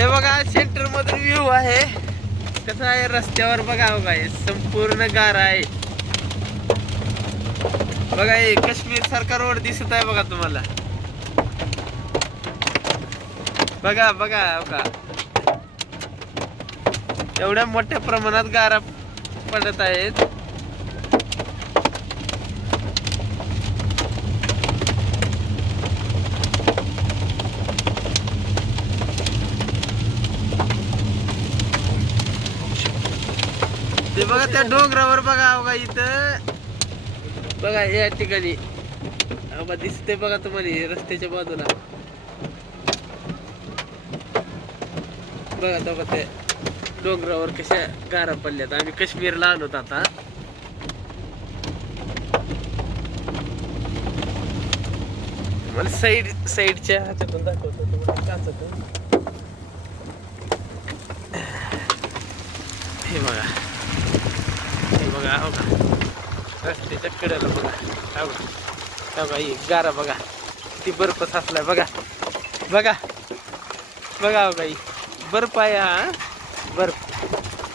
हे बघा सेंटर मधून व्ह्यू आहे कसं आहे रस्त्यावर बघा बघा हे संपूर्ण गारा आहे बघा हे काश्मीर सारखा रोड दिसत आहे बघा तुम्हाला बघा बघा बघा एवढ्या मोठ्या प्रमाणात गारा पडत आहेत ते बघा त्या डोंगरावर बघा बघा इथं बघा या ठिकाणी बघा दिसते बघा तुम्हाला रस्त्याच्या बाजूला बघा बघा ते डोंगरावर कशा गारा पडल्यात आम्ही काश्मीरला आलोत आता मला साईडच्या ह्याच्यातून दाखवतो तुम्हाला काचातून हे बघा हो का रस्त्याच्या कडेला बघा हो का ही गारा बघा ती बर्फ साचलाय बघा बघा बघा हो का बर्फ आहे हा बर्फ